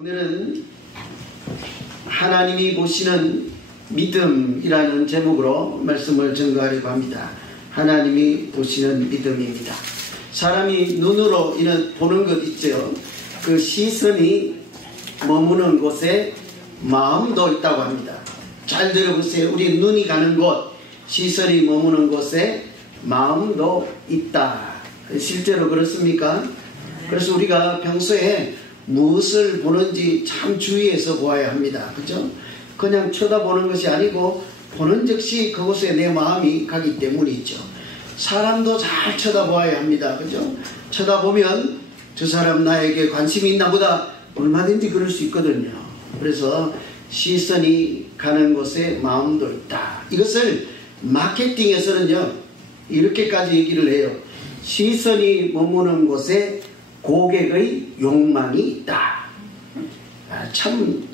오늘은 하나님이 보시는 믿음이라는 제목으로 말씀을 전가하려고 합니다. 하나님이 보시는 믿음입니다. 사람이 눈으로 보는 것 있죠. 그 시선이 머무는 곳에 마음도 있다고 합니다. 잘 들어보세요. 우리 눈이 가는 곳, 시선이 머무는 곳에 마음도 있다. 실제로 그렇습니까? 그래서 우리가 평소에 무엇을 보는지 참 주의해서 보아야 합니다. 그죠? 그냥 쳐다보는 것이 아니고 보는 즉시 그곳에 내 마음이 가기 때문이죠. 사람도 잘 쳐다보아야 합니다. 그죠? 쳐다보면 저 사람 나에게 관심이 있나 보다 얼마든지 그럴 수 있거든요. 그래서 시선이 가는 곳에 마음도 있다. 이것을 마케팅에서는요 이렇게까지 얘기를 해요. 시선이 머무는 곳에 고객의 욕망이 있다. 참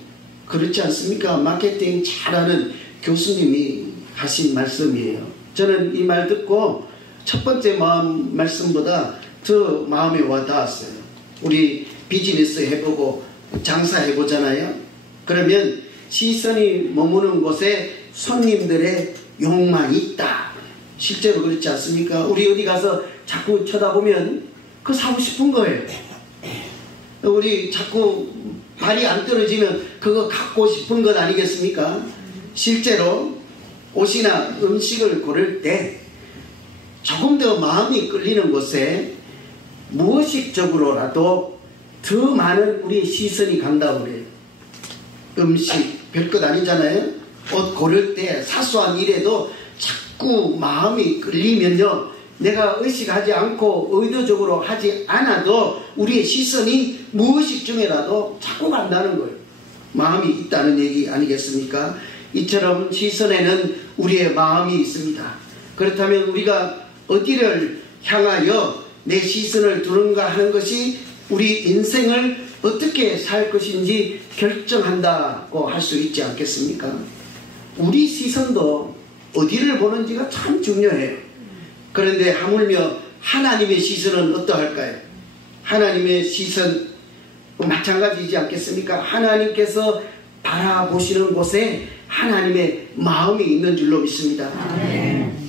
그렇지 않습니까? 마케팅 잘하는 교수님이 하신 말씀이에요. 저는 이 말 듣고 첫 번째 말씀보다 더 마음에 와닿았어요. 우리 비즈니스 해보고 장사해보잖아요. 그러면 시선이 머무는 곳에 손님들의 욕망이 있다. 실제로 그렇지 않습니까? 우리 어디 가서 자꾸 쳐다보면 그거 사고 싶은 거예요. 우리 자꾸 발이 안 떨어지면 그거 갖고 싶은 것 아니겠습니까? 실제로 옷이나 음식을 고를 때 조금 더 마음이 끌리는 곳에 무의식적으로라도 더 많은 우리 시선이 간다고 그래요. 음식 별것 아니잖아요. 옷 고를 때 사소한 일에도 자꾸 마음이 끌리면요 내가 의식하지 않고 의도적으로 하지 않아도 우리의 시선이 무의식 중에라도 자꾸 간다는 거예요. 마음이 있다는 얘기 아니겠습니까? 이처럼 시선에는 우리의 마음이 있습니다. 그렇다면 우리가 어디를 향하여 내 시선을 두는가 하는 것이 우리 인생을 어떻게 살 것인지 결정한다고 할 수 있지 않겠습니까? 우리 시선도 어디를 보는지가 참 중요해요. 그런데 하물며 하나님의 시선은 어떠할까요? 하나님의 시선 마찬가지이지 않겠습니까? 하나님께서 바라보시는 곳에 하나님의 마음이 있는 줄로 믿습니다.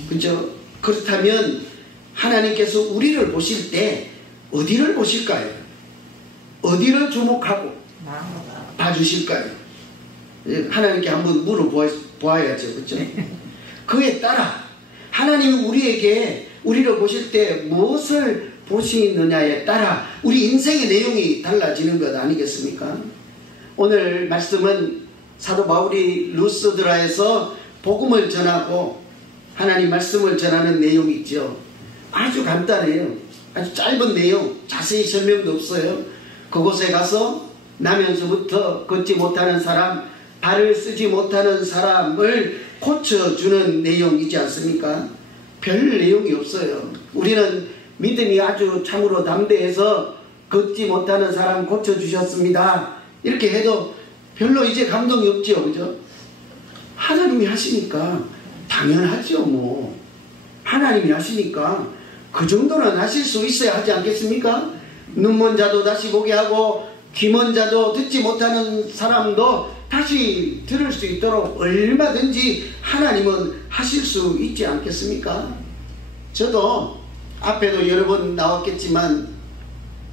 그렇죠? 그렇다면 하나님께서 우리를 보실 때 어디를 보실까요? 어디를 주목하고 봐주실까요? 하나님께 한번 물어보아야죠. 그렇죠? 그에 따라 하나님이 우리를 보실 때 무엇을 보시느냐에 따라 우리 인생의 내용이 달라지는 것 아니겠습니까? 오늘 말씀은 사도 바울이 루스드라에서 복음을 전하고 하나님 말씀을 전하는 내용이 있죠. 아주 간단해요. 아주 짧은 내용, 자세히 설명도 없어요. 그곳에 가서 나면서부터 걷지 못하는 사람, 발을 쓰지 못하는 사람을 고쳐주는 내용이지 않습니까? 별 내용이 없어요. 우리는 믿음이 아주 참으로 담대해서 걷지 못하는 사람 고쳐주셨습니다. 이렇게 해도 별로 이제 감동이 없죠. 그죠? 하나님이 하시니까 당연하죠. 뭐 하나님이 하시니까 그 정도는 하실 수 있어야 하지 않겠습니까? 눈먼 자도 다시 보게 하고 귀먼 자도 듣지 못하는 사람도 다시 들을 수 있도록 얼마든지 하나님은 하실 수 있지 않겠습니까? 저도 앞에도 여러 번 나왔겠지만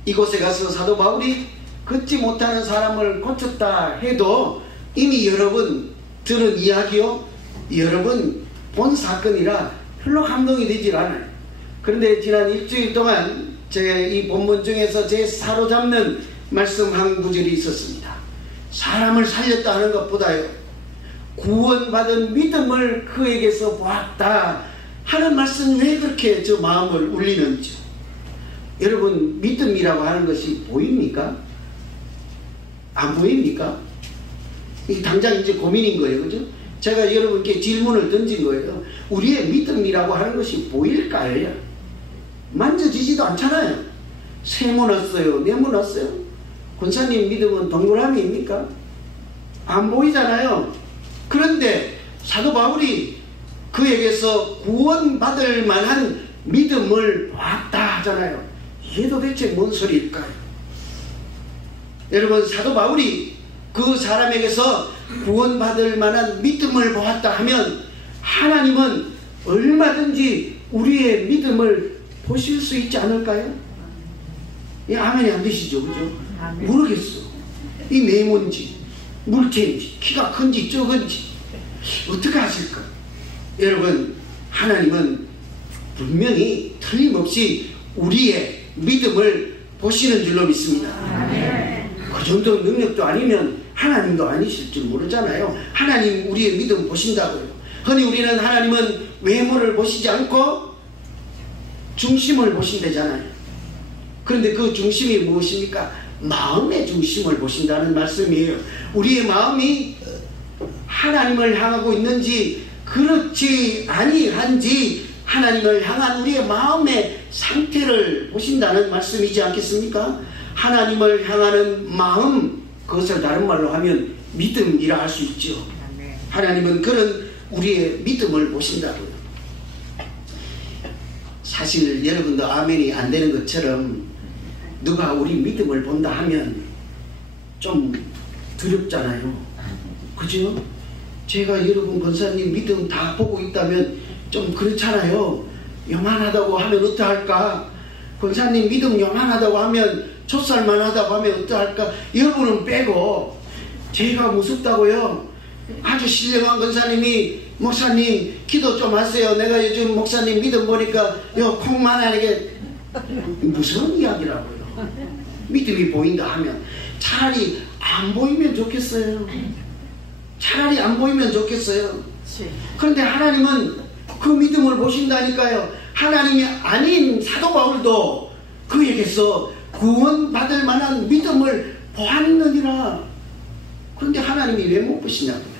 이곳에 가서 사도 바울이 걷지 못하는 사람을 고쳤다 해도 이미 여러 번 들은 이야기요 여러 번 본 사건이라 별로 감동이 되질 않아요. 그런데 지난 일주일 동안 제 이 본문 중에서 제 사로잡는 말씀 한 구절이 있었습니다. 사람을 살렸다 하는 것보다요 구원받은 믿음을 그에게서 보았다 하는 말씀이 왜 그렇게 저 마음을 울리는지. 여러분 믿음이라고 하는 것이 보입니까? 안 보입니까? 이 당장 이제 고민인 거예요. 그죠? 제가 여러분께 질문을 던진 거예요. 우리의 믿음이라고 하는 것이 보일까요? 만져지지도 않잖아요. 세모났어요, 네모났어요. 권사님 믿음은 동그라미입니까? 안 보이잖아요. 그런데 사도 바울이 그에게서 구원받을 만한 믿음을 보았다 하잖아요. 이게 도대체 뭔 소리일까요? 여러분, 사도 바울이 그 사람에게서 구원받을 만한 믿음을 보았다 하면 하나님은 얼마든지 우리의 믿음을 보실 수 있지 않을까요? 이 아멘이 안 되시죠, 그죠? 아멘. 모르겠어. 이 네모인지 물체인지 키가 큰지 적은지 어떻게 하실까? 여러분, 하나님은 분명히 틀림없이 우리의 믿음을 보시는 줄로 믿습니다. 아멘. 그 정도 능력도 아니면 하나님도 아니실 줄 모르잖아요. 하나님 우리의 믿음 보신다고요. 흔히 우리는 하나님은 외모를 보시지 않고 중심을 보신다잖아요. 그런데 그 중심이 무엇입니까? 마음의 중심을 보신다는 말씀이에요. 우리의 마음이 하나님을 향하고 있는지 그렇지 아니한지 하나님을 향한 우리의 마음의 상태를 보신다는 말씀이지 않겠습니까? 하나님을 향하는 마음, 그것을 다른 말로 하면 믿음이라 할 수 있죠. 하나님은 그런 우리의 믿음을 보신다고요. 사실 여러분도 아멘이 안 되는 것처럼 누가 우리 믿음을 본다 하면 좀 두렵잖아요. 그죠? 제가 여러분 권사님 믿음 다 보고 있다면 좀 그렇잖아요. 요만하다고 하면 어떡할까? 권사님 믿음 요만하다고 하면 촛살만 하다고 하면 어떡할까? 여러분은 빼고 제가 무섭다고요. 아주 신령한 권사님이 목사님 기도 좀 하세요. 내가 요즘 목사님 믿음 보니까 요 콩만하게 무서운 이야기라고요. 믿음이 보인다 하면 차라리 안 보이면 좋겠어요. 차라리 안 보이면 좋겠어요. 그런데 하나님은 그 믿음을 보신다니까요. 하나님이 아닌 사도 바울도 그에게서 구원받을 만한 믿음을 보았느니라. 그런데 하나님이 왜 못 보시냐고요.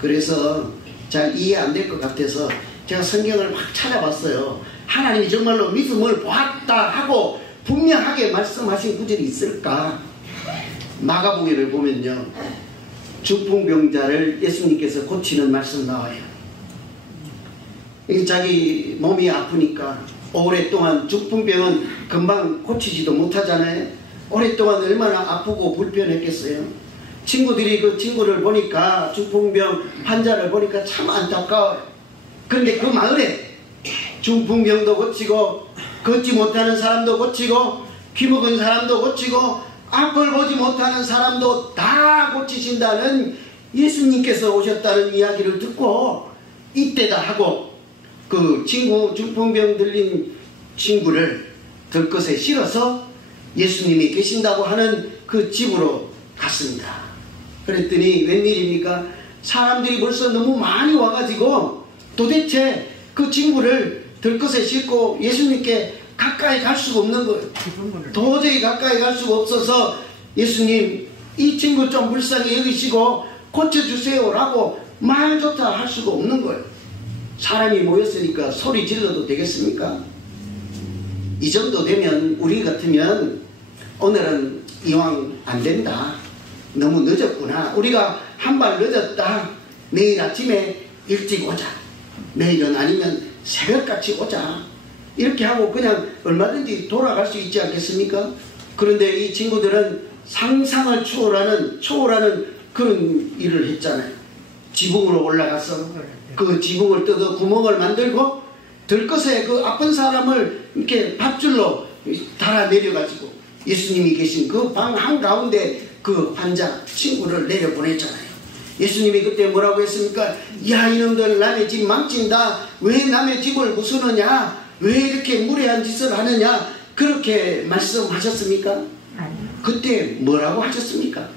그래서 잘 이해 안 될 것 같아서 제가 성경을 막 찾아봤어요. 하나님이 정말로 믿음을 보았다 하고 분명하게 말씀하신 구절이 있을까? 마가복음을 보면요, 중풍병자를 예수님께서 고치는 말씀 나와요. 자기 몸이 아프니까 오랫동안, 중풍병은 금방 고치지도 못하잖아요. 오랫동안 얼마나 아프고 불편했겠어요. 친구들이 그 친구를 보니까, 중풍병 환자를 보니까 참 안타까워요. 그런데 그 마을에 중풍병도 고치고 걷지 못하는 사람도 고치고 귀 먹은 사람도 고치고 앞을 보지 못하는 사람도 다 고치신다는 예수님께서 오셨다는 이야기를 듣고 이때다 하고 그 친구, 중풍병 들린 친구를 들것에 실어서 예수님이 계신다고 하는 그 집으로 갔습니다. 그랬더니 웬일입니까? 사람들이 벌써 너무 많이 와가지고 도대체 그 친구를 들것에 싣고 예수님께 가까이 갈 수가 없는 거예요. 도저히 가까이 갈 수가 없어서 예수님, 이 친구 좀 불쌍히 여기시고 고쳐주세요 라고 말조차 할 수가 없는 거예요. 사람이 모였으니까 소리 질러도 되겠습니까? 이 정도 되면 우리 같으면 오늘은 이왕 안 된다, 너무 늦었구나, 우리가 한 발 늦었다, 내일 아침에 일찍 오자, 내일은 아니면 새벽같이 오자, 이렇게 하고 그냥 얼마든지 돌아갈 수 있지 않겠습니까? 그런데 이 친구들은 상상을 초월하는 그런 일을 했잖아요. 지붕으로 올라가서 그 지붕을 뜯어 구멍을 만들고 들것에 그 아픈 사람을 이렇게 밧줄로 달아 내려가지고 예수님이 계신 그 방 한가운데 그 환자 친구를 내려보냈잖아요. 예수님이 그때 뭐라고 했습니까? 야, 이놈들 남의 집 망친다, 왜 남의 집을 부수느냐, 왜 이렇게 무례한 짓을 하느냐, 그렇게 말씀하셨습니까? 그때 뭐라고 하셨습니까?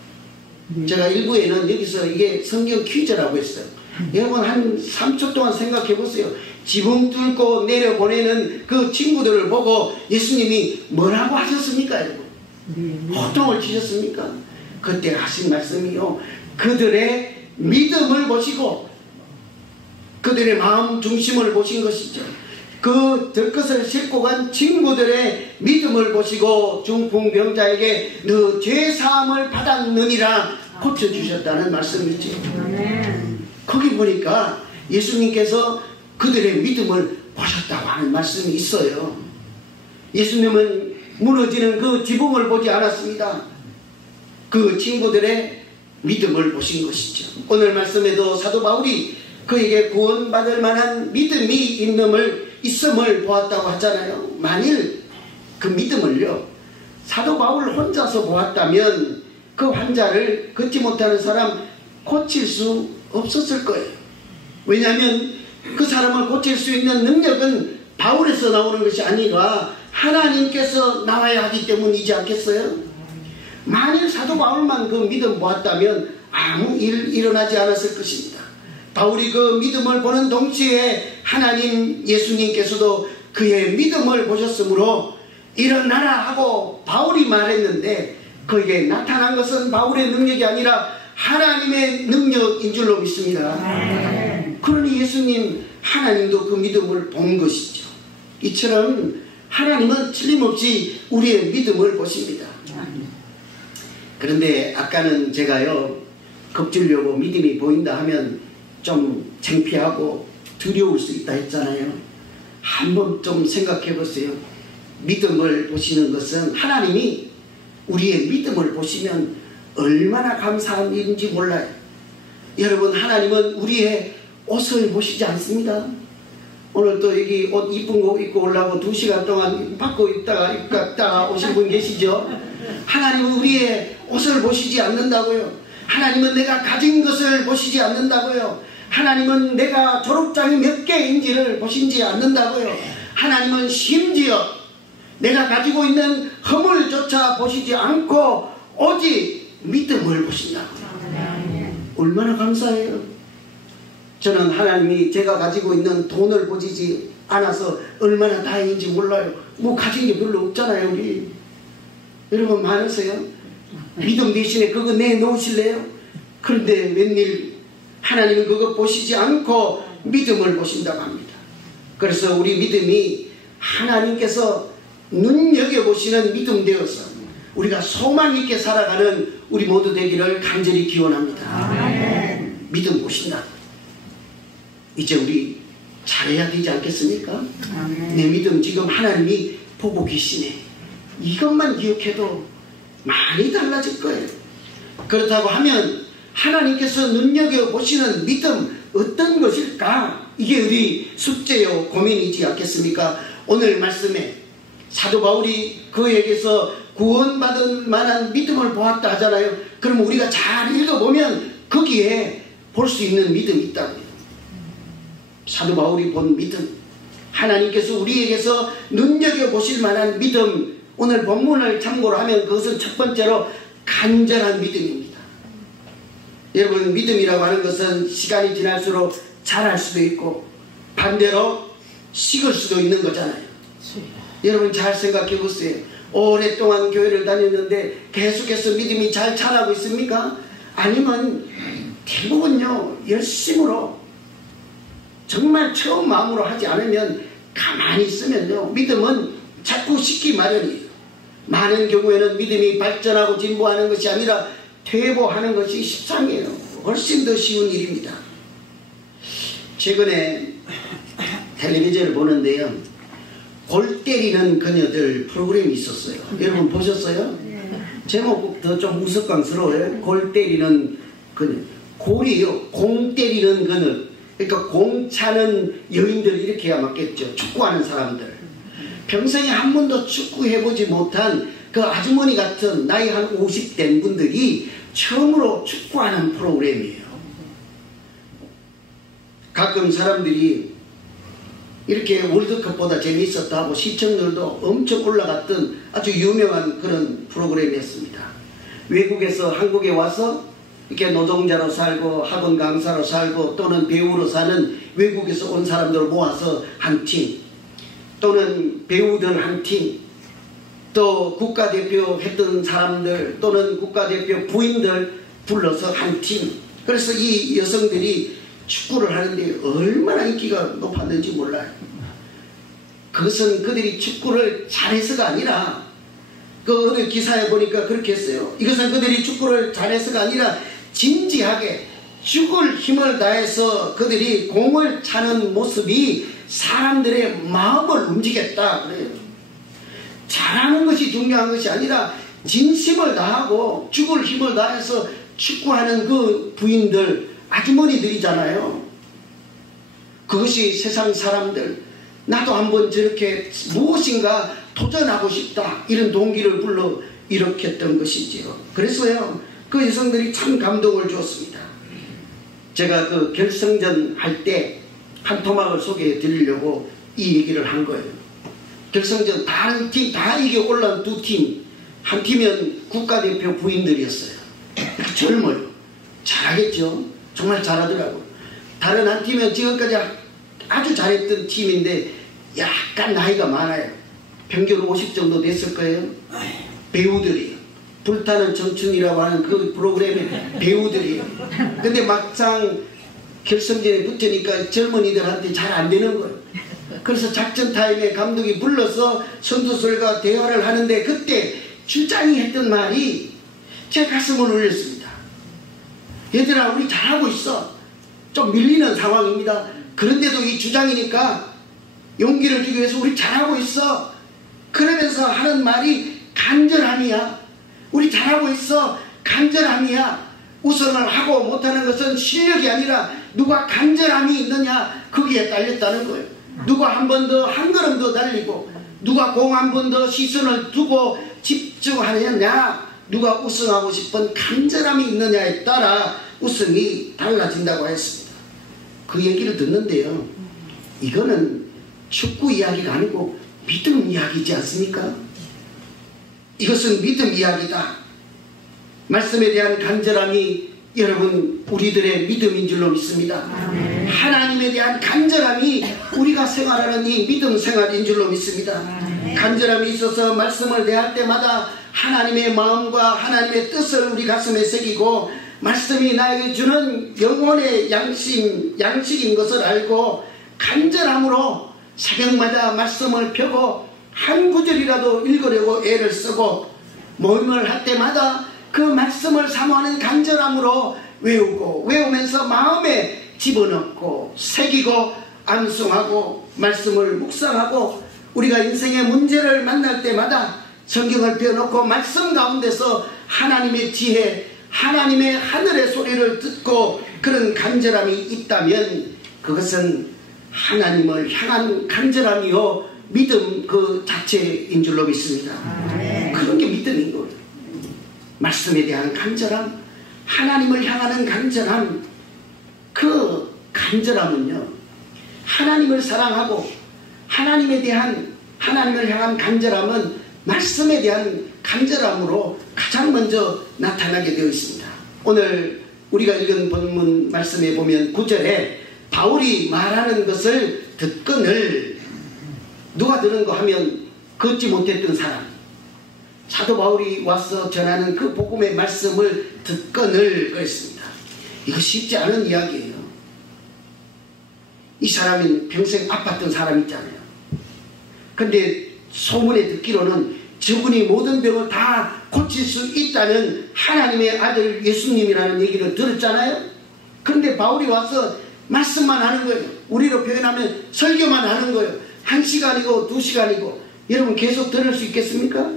제가 일부에는 여기서 이게 성경 퀴즈라고 했어요. 여러분 한 3초 동안 생각해 보세요. 지붕 뚫고 내려보내는 그 친구들을 보고 예수님이 뭐라고 하셨습니까? 여러분 호통을 치셨습니까? 그때 하신 말씀이요, 그들의 믿음을 보시고 그들의 마음 중심을 보신 것이죠. 그 들것을 싣고 간 친구들의 믿음을 보시고 중풍병자에게 너 죄사함을 받았느니라 고쳐주셨다는 말씀이죠. 거기 보니까 예수님께서 그들의 믿음을 보셨다고 하는 말씀이 있어요. 예수님은 무너지는 그 지붕을 보지 않았습니다. 그 친구들의 믿음을 보신 것이죠. 오늘 말씀에도 사도 바울이 그에게 구원받을 만한 믿음이 있음을 보았다고 하잖아요. 만일 그 믿음을요, 사도 바울 혼자서 보았다면 그 환자를 걷지 못하는 사람 고칠 수 없었을 거예요. 왜냐하면 그 사람을 고칠 수 있는 능력은 바울에서 나오는 것이 아니라 하나님께서 나와야 하기 때문이지 않겠어요? 만일 사도 바울만 그 믿음 보았다면 아무 일 일어나지 않았을 것입니다. 바울이 그 믿음을 보는 동시에 하나님 예수님께서도 그의 믿음을 보셨으므로 일어나라 하고 바울이 말했는데 그에게 나타난 것은 바울의 능력이 아니라 하나님의 능력인 줄로 믿습니다. 그러니 예수님 하나님도 그 믿음을 본 것이죠. 이처럼 하나님은 틀림없이 우리의 믿음을 보십니다. 그런데 아까는 제가요, 겁주려고 믿음이 보인다 하면 좀 창피하고 두려울 수 있다 했잖아요. 한번 좀 생각해 보세요. 믿음을 보시는 것은 하나님이 우리의 믿음을 보시면 얼마나 감사한 일인지 몰라요. 여러분, 하나님은 우리의 옷을 보시지 않습니다. 오늘 또 여기 옷 이쁜 거 입고 오려고 2시간 동안 받고 있다가 오신 분 계시죠? 하나님은 우리의 옷을 보시지 않는다고요. 하나님은 내가 가진 것을 보시지 않는다고요. 하나님은 내가 졸업장이 몇 개인지를 보시지 않는다고요. 하나님은 심지어 내가 가지고 있는 허물조차 보시지 않고 오직 믿음을 보신다고요. 얼마나 감사해요. 저는 하나님이 제가 가지고 있는 돈을 보시지 않아서 얼마나 다행인지 몰라요. 뭐 가진 게 별로 없잖아요, 우리. 여러분 많으세요? 믿음 대신에 그거 내놓으실래요? 그런데 웬일 하나님은 그거 보시지 않고 믿음을 보신다고 합니다. 그래서 우리 믿음이 하나님께서 눈여겨보시는 믿음 되어서 우리가 소망 있게 살아가는 우리 모두 되기를 간절히 기원합니다. 믿음 보신다. 이제 우리 잘해야 되지 않겠습니까? 내 믿음 지금 하나님이 보고 계시네. 이것만 기억해도 많이 달라질 거예요. 그렇다고 하면 하나님께서 눈여겨보시는 믿음 어떤 것일까? 이게 우리 숙제요 고민이지 않겠습니까? 오늘 말씀에 사도 바울이 그에게서 구원받을 만한 믿음을 보았다 하잖아요. 그럼 우리가 잘 읽어보면 거기에 볼 수 있는 믿음이 있다고요. 사도 바울이 본 믿음, 하나님께서 우리에게서 눈여겨보실 만한 믿음, 오늘 본문을 참고로 하면 그것은 첫 번째로 간절한 믿음입니다. 여러분, 믿음이라고 하는 것은 시간이 지날수록 자랄 수도 있고 반대로 식을 수도 있는 거잖아요. 여러분 잘 생각해 보세요. 오랫동안 교회를 다녔는데 계속해서 믿음이 잘 자라고 있습니까? 아니면 대부분요 열심으로 정말 처음 마음으로 하지 않으면 가만히 있으면요 믿음은 자꾸 식기 마련이에요. 많은 경우에는 믿음이 발전하고 진보하는 것이 아니라 퇴보하는 것이 십상이에요. 훨씬 더 쉬운 일입니다. 최근에 텔레비전을 보는데요, 골 때리는 그녀들 프로그램이 있었어요. 여러분 보셨어요? 제목부터 좀 우스꽝스러워요. 골 때리는 그녀. 골이요, 공 때리는 그녀. 그러니까 공 차는 여인들 이렇게 해야 맞겠죠. 축구하는 사람들. 평생에 한 번도 축구해보지 못한 그 아주머니 같은 나이 한 50된 분들이 처음으로 축구하는 프로그램이에요. 가끔 사람들이 이렇게 월드컵보다 재미있었다고 시청률도 엄청 올라갔던 아주 유명한 그런 프로그램이었습니다. 외국에서 한국에 와서 이렇게 노동자로 살고 학원 강사로 살고 또는 배우로 사는 외국에서 온 사람들을 모아서 한 팀, 또는 배우들 한 팀, 또 국가대표 했던 사람들 또는 국가대표 부인들 불러서 한 팀. 그래서 이 여성들이 축구를 하는데 얼마나 인기가 높았는지 몰라요. 그것은 그들이 축구를 잘해서가 아니라, 그 어느 기사에 보니까 그렇게 했어요. 이것은 그들이 축구를 잘해서가 아니라 진지하게 죽을 힘을 다해서 그들이 공을 차는 모습이 사람들의 마음을 움직였다 그래요. 잘하는 것이 중요한 것이 아니라 진심을 다하고 죽을 힘을 다해서 축구하는 그 부인들, 아주머니들이잖아요. 그것이 세상 사람들, 나도 한번 저렇게 무엇인가 도전하고 싶다, 이런 동기를 불러 일으켰던 것이지요. 그래서요, 그 여성들이 참 감동을 주었습니다. 제가 그 결승전 할 때 한 토막을 소개해 드리려고 이 얘기를 한 거예요. 결승전 다른 팀 다 이겨 올라온 두 팀, 한 팀은 국가대표 부인들이었어요. 젊어요. 잘하겠죠. 정말 잘하더라고요. 다른 한 팀은 지금까지 아주 잘했던 팀인데 약간 나이가 많아요. 평균 50 정도 됐을 거예요. 배우들이에요. 불타는 청춘이라고 하는 그 프로그램의 배우들이에요. 근데 막상 결승전에 붙으니까 젊은이들한테 잘 안 되는 거예요. 그래서 작전 타임에 감독이 불러서 선수들과 대화를 하는데 그때 주장이 했던 말이 제 가슴을 울렸습니다. 얘들아, 우리 잘하고 있어. 좀 밀리는 상황입니다. 그런데도 이 주장이니까 용기를 주기 위해서 우리 잘하고 있어. 그러면서 하는 말이 간절함이야. 우리 잘하고 있어. 간절함이야. 우승을 하고 못하는 것은 실력이 아니라 누가 간절함이 있느냐, 거기에 딸렸다는 거예요. 누가 한 번 더, 한 걸음 더 달리고, 누가 공 한 번 더 시선을 두고 집중하느냐, 누가 우승하고 싶은 간절함이 있느냐에 따라 우승이 달라진다고 했습니다. 그 얘기를 듣는데요, 이거는 축구 이야기가 아니고 믿음 이야기지 않습니까? 이것은 믿음 이야기다. 말씀에 대한 간절함이 여러분 우리들의 믿음인 줄로 믿습니다. 하나님에 대한 간절함이 우리가 생활하는 이 믿음 생활인 줄로 믿습니다. 간절함이 있어서 말씀을 대할 때마다 하나님의 마음과 하나님의 뜻을 우리 가슴에 새기고, 말씀이 나에게 주는 영혼의 양식인 것을 알고 간절함으로 새벽마다 말씀을 펴고 한 구절이라도 읽으려고 애를 쓰고, 모임을 할 때마다 그 말씀을 사모하는 간절함으로 외우면서 마음에 집어넣고 새기고 암송하고 말씀을 묵상하고, 우리가 인생의 문제를 만날 때마다 성경을 펴놓고 말씀 가운데서 하나님의 지혜, 하나님의 하늘의 소리를 듣고 그런 간절함이 있다면 그것은 하나님을 향한 간절함이요 믿음 그 자체인 줄로 믿습니다. 그런 게 믿음인 거예요. 말씀에 대한 간절함, 하나님을 향하는 간절함, 그 간절함은요, 하나님을 사랑하고 하나님을 향한 간절함은 말씀에 대한 간절함으로 가장 먼저 나타나게 되어 있습니다. 오늘 우리가 읽은 본문 말씀에 보면 9절에 바울이 말하는 것을 듣거늘, 누가 들은 거 하면 걷지 못했던 사람, 사도 바울이 와서 전하는 그 복음의 말씀을 듣거늘 그랬습니다. 이거 쉽지 않은 이야기예요. 이 사람은 평생 아팠던 사람 있잖아요. 근데 소문에 듣기로는 저분이 모든 병을 다 고칠 수 있다는 하나님의 아들 예수님이라는 얘기를 들었잖아요. 그런데 바울이 와서 말씀만 하는 거예요. 우리로 표현하면 설교만 하는 거예요. 1시간이고 2시간이고 여러분 계속 들을 수 있겠습니까?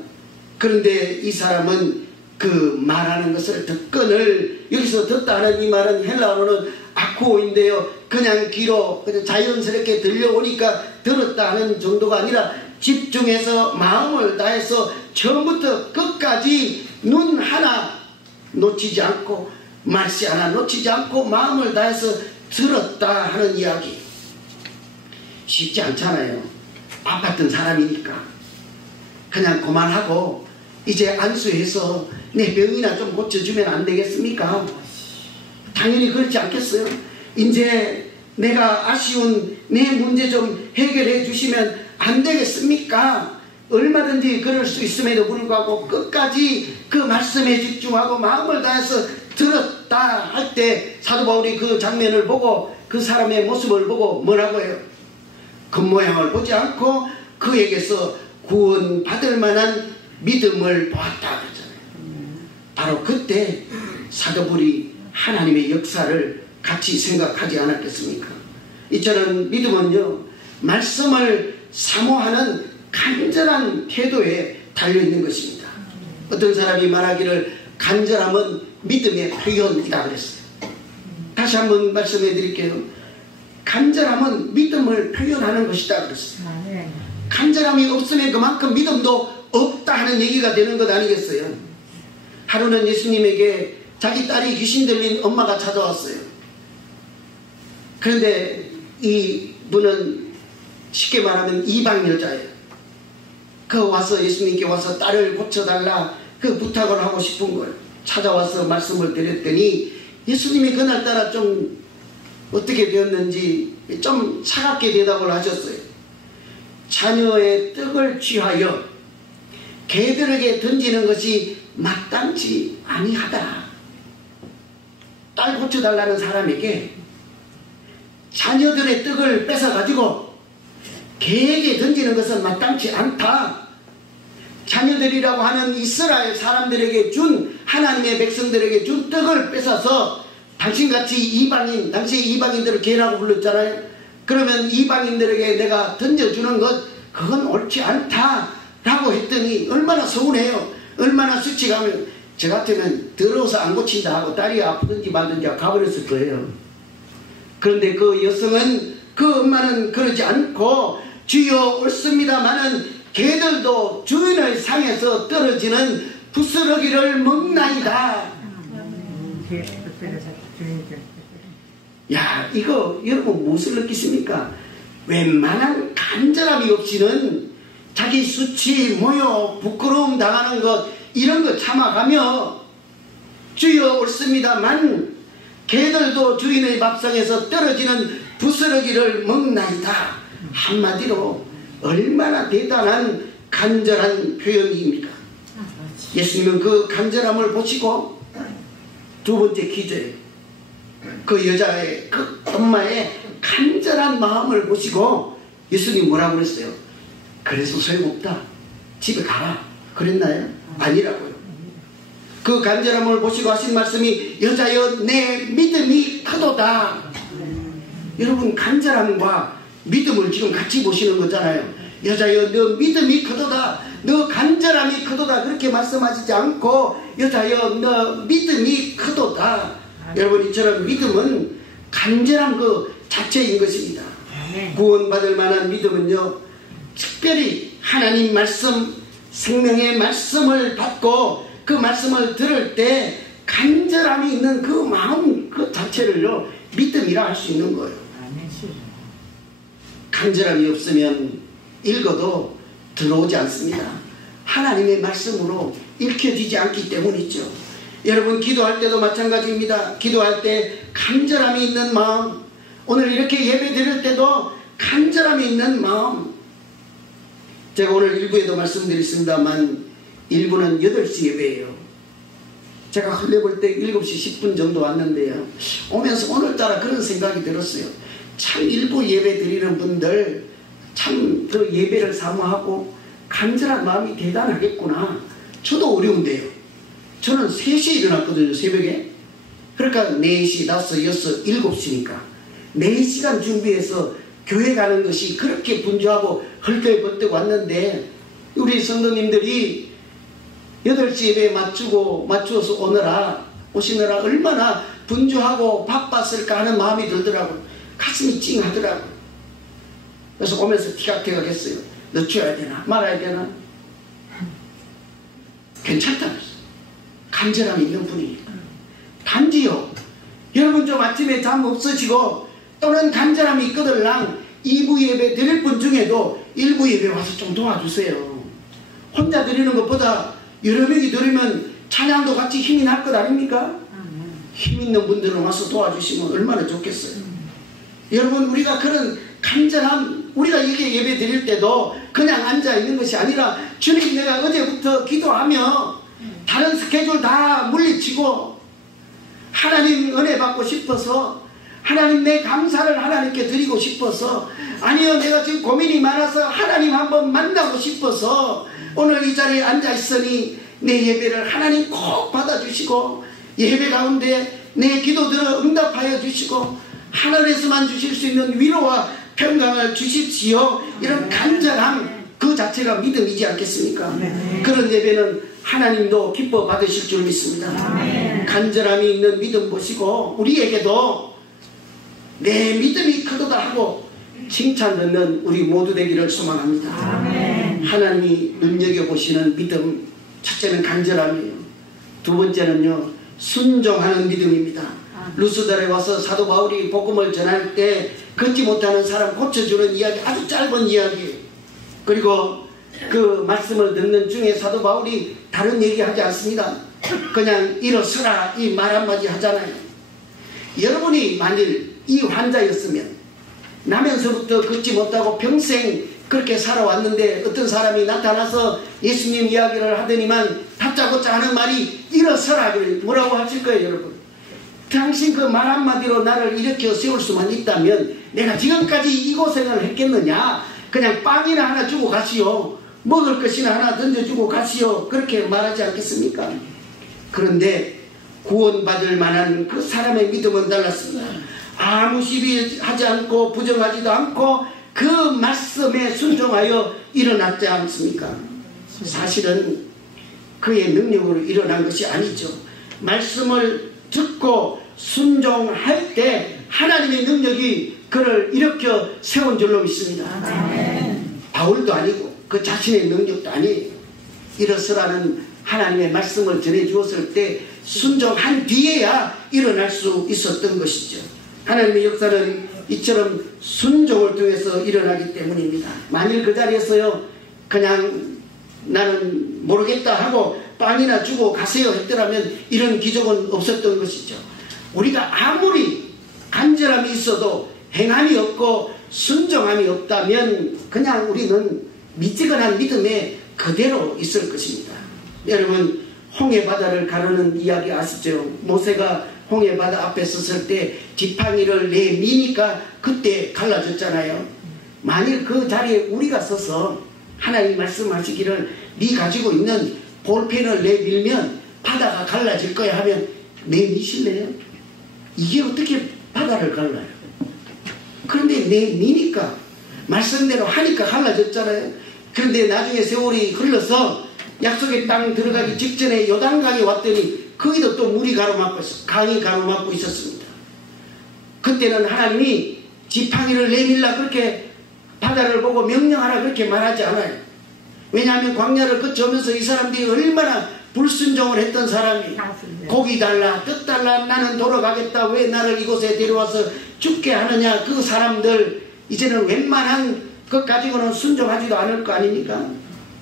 그런데 이 사람은 그 말하는 것을 듣거늘, 여기서 듣다는 이 말은 헬라어로는 아쿠오인데요, 그냥 귀로 그냥 자연스럽게 들려오니까 들었다는 정도가 아니라 집중해서 마음을 다해서 처음부터 끝까지 눈 하나 놓치지 않고 말씨 하나 놓치지 않고 마음을 다해서 들었다 하는 이야기. 쉽지 않잖아요. 아팠던 사람이니까 그냥 그만하고 이제 안수해서 내 병이나 좀 고쳐주면 안 되겠습니까? 당연히 그렇지 않겠어요? 이제 내가 아쉬운 내 문제 좀 해결해 주시면 안 되겠습니까? 얼마든지 그럴 수 있음에도 불구하고 끝까지 그 말씀에 집중하고 마음을 다해서 들었다 할 때 사도 바울이 그 장면을 보고 그 사람의 모습을 보고 뭐라고 해요? 겉모양을 보지 않고 그에게서 구원받을 만한 믿음을 보았다 그러잖아요. 바로 그때 사도 바울이 하나님의 역사를 같이 생각하지 않았겠습니까? 이처럼 믿음은요, 말씀을 사모하는 간절한 태도에 달려있는 것입니다. 어떤 사람이 말하기를 간절함은 믿음의 표현이다 그랬어요. 다시 한번 말씀해 드릴게요. 간절함은 믿음을 표현하는 것이다 그랬어요. 간절함이 없으면 그만큼 믿음도 없다 하는 얘기가 되는 것 아니겠어요? 하루는 예수님에게 자기 딸이 귀신 들린 엄마가 찾아왔어요. 그런데 이 분은 쉽게 말하면 이방 여자예요. 와서 예수님께 와서 딸을 고쳐달라 그 부탁을 하고 싶은 거예요. 찾아와서 말씀을 드렸더니 예수님이 그날따라 좀 어떻게 되었는지 좀 차갑게 대답을 하셨어요. 자녀의 떡을 취하여 개들에게 던지는 것이 마땅치 아니하다. 딸 고쳐달라는 사람에게 자녀들의 떡을 뺏어가지고 개에게 던지는 것은 마땅치 않다. 자녀들이라고 하는 이스라엘 사람들에게 준, 하나님의 백성들에게 준 떡을 뺏어서 당신같이 이방인, 당시에 이방인들을 개라고 불렀잖아요. 그러면 이방인들에게 내가 던져주는 것 그건 옳지 않다 라고 했더니 얼마나 서운해요. 얼마나 수치가면 저 같으면 더러워서 안 고친다 하고 딸이 아프든지 말든지 가버렸을 거예요. 그런데 그 여성은, 그 엄마는 그러지 않고 주여 옳습니다마는 개들도 주인의 상에서 떨어지는 부스러기를 먹나이다. 야, 이거 여러분 무엇을 느끼십니까? 웬만한 간절함이 없이는 자기 수치, 모욕, 부끄러움 당하는 것 이런 거 참아가며 주여 옳습니다만 개들도 주인의 밥상에서 떨어지는 부스러기를 먹나이다. 한마디로 얼마나 대단한 간절한 표현입니까? 예수님은 그 간절함을 보시고 두 번째 기저예요. 그 여자의, 그 엄마의 간절한 마음을 보시고 예수님 뭐라고 그랬어요? 그래서 소용없다. 집에 가라. 그랬나요? 아니라고요. 그 간절함을 보시고 하신 말씀이 여자여 내 믿음이 크도다. 여러분 간절함과 믿음을 지금 같이 보시는 거잖아요. 여자여 너 믿음이 크도다. 너 간절함이 크도다. 그렇게 말씀하시지 않고 여자여 너 믿음이 크도다. 여러분 이처럼 믿음은 간절한 그 자체인 것입니다. 구원받을 만한 믿음은요, 특별히 하나님 말씀, 생명의 말씀을 받고 그 말씀을 들을 때 간절함이 있는 그 마음 그 자체를요 믿음이라 할 수 있는 거예요. 간절함이 없으면 읽어도 들어오지 않습니다. 하나님의 말씀으로 읽혀지지 않기 때문이죠. 여러분 기도할 때도 마찬가지입니다. 기도할 때 간절함이 있는 마음, 오늘 이렇게 예배 드릴 때도 간절함이 있는 마음. 제가 오늘 1부에도 말씀드렸습니다만 1부는 8시 예배예요. 제가 흘려볼 때 7시 10분 정도 왔는데요, 오면서 오늘따라 그런 생각이 들었어요. 참 1부 예배 드리는 분들 참 그 예배를 사모하고 간절한 마음이 대단하겠구나. 저도 어려운데요. 저는 3시에 일어났거든요, 새벽에. 그러니까 4시, 5, 6, 7시니까 4시간 준비해서 교회 가는 것이 그렇게 분주하고 헐떡벌떡 왔는데, 우리 성도님들이 8시 예배에 맞추어서 오시느라 얼마나 분주하고 바빴을까 하는 마음이 들더라고요. 가슴이 찡하더라고요. 그래서 오면서 티각티각했어요. 늦춰야 되나 말아야 되나. 괜찮다. 간절함이 있는 분이니까. 단지요, 여러분 좀 아침에 잠 없어지고 또는 간절함이 있거들랑 2부 예배 드릴 분 중에도 1부 예배 와서 좀 도와주세요. 혼자 드리는 것보다 여러 명이 드리면 찬양도 같이 힘이 날 것 아닙니까? 힘 있는 분들은 와서 도와주시면 얼마나 좋겠어요. 여러분 우리가 그런 간절함, 우리가 이게 예배 드릴 때도 그냥 앉아있는 것이 아니라 주님 내가 어제부터 기도하며 다른 스케줄 다 물리치고 하나님 은혜 받고 싶어서, 하나님 내 감사를 하나님께 드리고 싶어서, 아니요 내가 지금 고민이 많아서 하나님 한번 만나고 싶어서 오늘 이 자리에 앉아있으니 내 예배를 하나님 꼭 받아주시고 예배 가운데 내 기도들을 응답하여 주시고 하늘에서만 주실 수 있는 위로와 평강을 주십시오. 이런 간절함, 그 자체가 믿음이지 않겠습니까? 그런 예배는 하나님도 기뻐 받으실 줄 믿습니다. 간절함이 있는 믿음 보시고 우리에게도 내 믿음이 크도다 하고 칭찬 듣는 우리 모두 되기를 소망합니다. 하나님이 눈여겨보시는 믿음, 첫째는 간절함이에요. 두 번째는요, 순종하는 믿음입니다. 루스달에 와서 사도 바울이 복음을 전할 때 걷지 못하는 사람 고쳐주는 이야기, 아주 짧은 이야기예요. 그리고 그 말씀을 듣는 중에 사도 바울이 다른 얘기하지 않습니다. 그냥 일어서라 이 말 한마디 하잖아요. 여러분이 만일 이 환자였으면 나면서부터 걷지 못하고 평생 그렇게 살아왔는데 어떤 사람이 나타나서 예수님 이야기를 하더니만 다짜고짜 하는 말이 일어서라 그래요. 뭐라고 하실 거예요, 여러분? 당신 그 말 한마디로 나를 일으켜 세울 수만 있다면 내가 지금까지 이 고생을 했겠느냐? 그냥 빵이나 하나 주고 가시오. 먹을 것이나 하나 던져주고 가시오. 그렇게 말하지 않겠습니까? 그런데 구원받을 만한 그 사람의 믿음은 달랐습니다. 아무 시비하지 않고 부정하지도 않고 그 말씀에 순종하여 일어났지 않습니까? 사실은 그의 능력으로 일어난 것이 아니죠. 말씀을 듣고 순종할 때 하나님의 능력이 그를 일으켜 세운 줄로 믿습니다. 바울도 아니고 그 자신의 능력도 아니에요. 일어서라는 하나님의 말씀을 전해주었을 때 순종한 뒤에야 일어날 수 있었던 것이죠. 하나님의 역사는 이처럼 순종을 통해서 일어나기 때문입니다. 만일 그 자리에서요 그냥 나는 모르겠다 하고 빵이나 주고 가세요 했더라면 이런 기적은 없었던 것이죠. 우리가 아무리 간절함이 있어도 행함이 없고 순종함이 없다면 그냥 우리는 미지근한 믿음에 그대로 있을 것입니다. 여러분, 홍해바다를 가르는 이야기 아시죠? 모세가 홍해바다 앞에 섰을 때 지팡이를 내미니까 그때 갈라졌잖아요. 만일 그 자리에 우리가 서서 하나님 말씀하시기를 네 가지고 있는 볼펜을 내밀면 바다가 갈라질 거야 하면 내미실래요? 이게 어떻게 바다를 갈라요? 그런데 내미니까 말씀대로 하니까 갈라졌잖아요. 그런데 나중에 세월이 흘러서 약속의 땅 들어가기 직전에 요단강이 왔더니 거기도 또 물이 가로막고 강이 가로막고 있었습니다. 그때는 하나님이 지팡이를 내밀라 그렇게 바다를 보고 명령하라 그렇게 말하지 않아요. 왜냐하면 광야를 거쳐오면서 이 사람들이 얼마나 불순종을 했던 사람이 고기 달라 뜻 달라 나는 돌아가겠다 왜 나를 이곳에 데려와서 죽게 하느냐. 그 사람들 이제는 웬만한 것 가지고는 순종하지도 않을 거 아닙니까?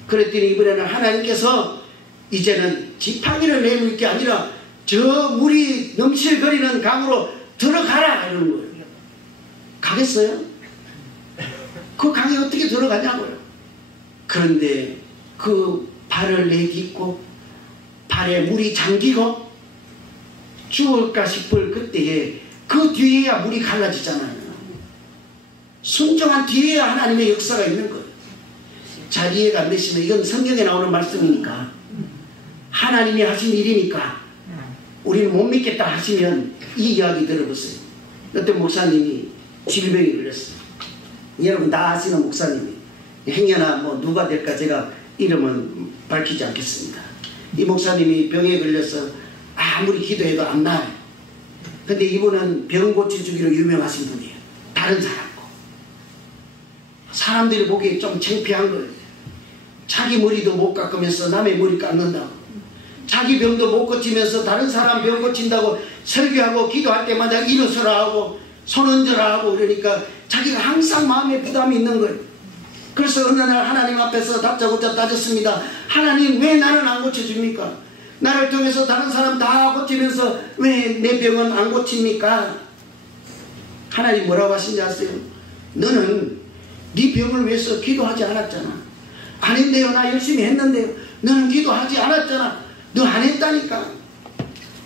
그랬더니 이번에는 하나님께서 이제는 지팡이를 내밀 게 아니라 저 물이 넘실거리는 강으로 들어가라 이러는 거예요. 가겠어요? 그 강에 어떻게 들어가냐고요. 그런데 그 발을 내딛고 발에 물이 잠기고 죽을까 싶을 그때에 그 뒤에야 물이 갈라지잖아요. 순종한 뒤에야 하나님의 역사가 있는 거예요. 잘 이해가 안 되시면 이건 성경에 나오는 말씀이니까 하나님이 하신 일이니까 우리는 못 믿겠다 하시면 이 이야기 들어보세요. 어떤 목사님이 질병이 걸렸어요. 여러분 다 아시는 목사님이 행여나 뭐 누가 될까 제가 이름은 밝히지 않겠습니다. 이 목사님이 병에 걸려서 아무리 기도해도 안 나아요. 근데 이분은 병 고쳐주기로 유명하신 분이에요. 다른 사람고. 사람들이 보기에 좀 창피한 거예요. 자기 머리도 못 깎으면서 남의 머리 깎는다고. 자기 병도 못 고치면서 다른 사람 병 고친다고 설교하고 기도할 때마다 일어서라 하고 손 얹어라 하고 그러니까 자기가 항상 마음에 부담이 있는 거예요. 그래서 어느 날 하나님 앞에서 다짜고짜 따졌습니다. 하나님 왜 나는 안 고쳐줍니까? 나를 통해서 다른 사람 다 고치면서 왜 내 병은 안 고칩니까? 하나님 뭐라고 하신지 아세요? 너는 네 병을 위해서 기도하지 않았잖아. 아닌데요, 나 열심히 했는데요. 너는 기도하지 않았잖아. 너 안 했다니까.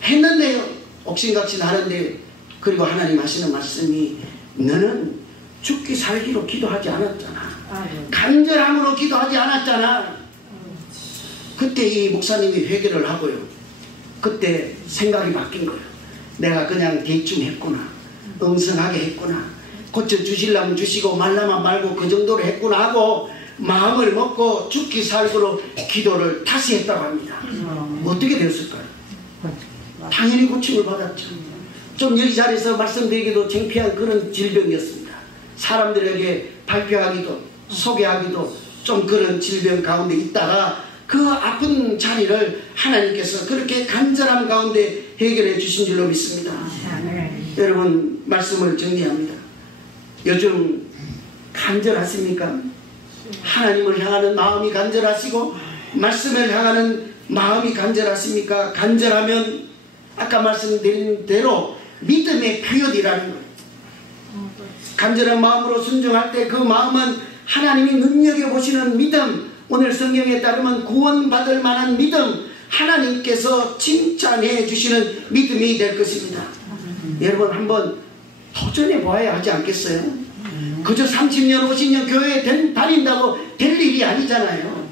했는데요. 옥신각신 하는데요. 그리고 하나님 하시는 말씀이 너는 죽기 살기로 기도하지 않았잖아. 간절함으로 기도하지 않았잖아. 그때 이 목사님이 회개를 하고요. 그때 생각이 바뀐 거예요. 내가 그냥 대충 했구나. 엉성하게 했구나. 고쳐주시려면 주시고 말라면 말고 그 정도로 했구나 하고 마음을 먹고 죽기 살고로 기도를 다시 했다고 합니다. 어떻게 되었을까요? 당연히 고침을 받았죠. 좀 여기 자리에서 말씀드리기도 창피한 그런 질병이었습니다. 사람들에게 발표하기도 소개하기도 좀 그런 질병 가운데 있다가 그 아픈 자리를 하나님께서 그렇게 간절함 가운데 해결해 주신 줄로 믿습니다. 여러분, 말씀을 정리합니다. 요즘 간절하십니까? 하나님을 향하는 마음이 간절하시고 말씀을 향하는 마음이 간절하십니까? 간절하면 아까 말씀드린 대로 믿음의 표현이라는 거예요. 간절한 마음으로 순종할 때 그 마음은 하나님이 눈여겨보시는 믿음, 오늘 성경에 따르면 구원받을 만한 믿음, 하나님께서 칭찬해 주시는 믿음이 될 것입니다. 여러분, 한번 도전해 보아야 하지 않겠어요? 그저 30년 50년 교회에 다닌다고 될 일이 아니잖아요.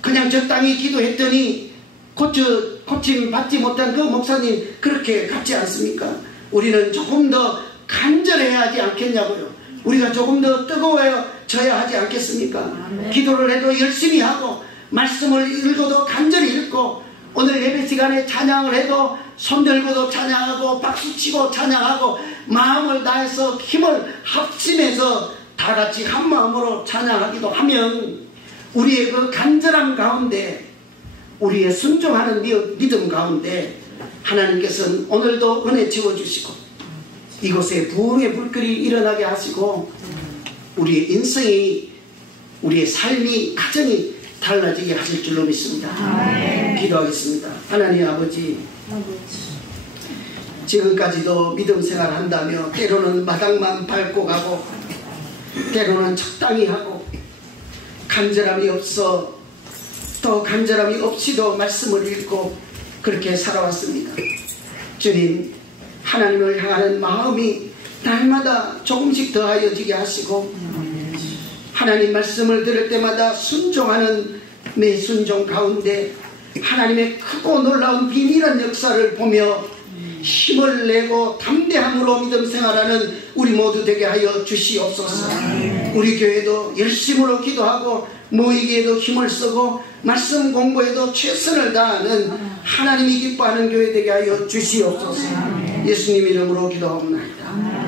그냥 적당히 기도했더니 고침 받지 못한 그 목사님 그렇게 같지 않습니까? 우리는 조금 더 간절해야 하지 않겠냐고요. 우리가 조금 더 뜨거워져야 하지 않겠습니까? 기도를 해도 열심히 하고 말씀을 읽어도 간절히 읽고 오늘 예배 시간에 찬양을 해도 손들고도 찬양하고 박수치고 찬양하고 마음을 다해서 힘을 합심해서 다 같이 한 마음으로 찬양하기도 하면 우리의 그 간절함 가운데 우리의 순종하는 믿음 가운데 하나님께서는 오늘도 은혜 채워주시고 이곳에 부흥의 불길이 일어나게 하시고 우리의 인생이 우리의 삶이 가정이 달라지게 하실 줄로 믿습니다. 기도하겠습니다. 하나님 아버지, 지금까지도 믿음 생활 한다며 때로는 마당만 밟고 가고 때로는 적당히 하고 간절함이 없어 또 간절함이 없이도 말씀을 읽고 그렇게 살아왔습니다. 주님, 하나님을 향하는 마음이 날마다 조금씩 더하여지게 하시고 하나님 말씀을 들을 때마다 순종하는 내 순종 가운데 하나님의 크고 놀라운 비밀한 역사를 보며 힘을 내고 담대함으로 믿음 생활하는 우리 모두 되게 하여 주시옵소서. 우리 교회도 열심으로 기도하고 모이기에도 힘을 쓰고 말씀 공부에도 최선을 다하는 하나님이 기뻐하는 교회 되게 하여 주시옵소서. 예수님 이름으로 기도합니다.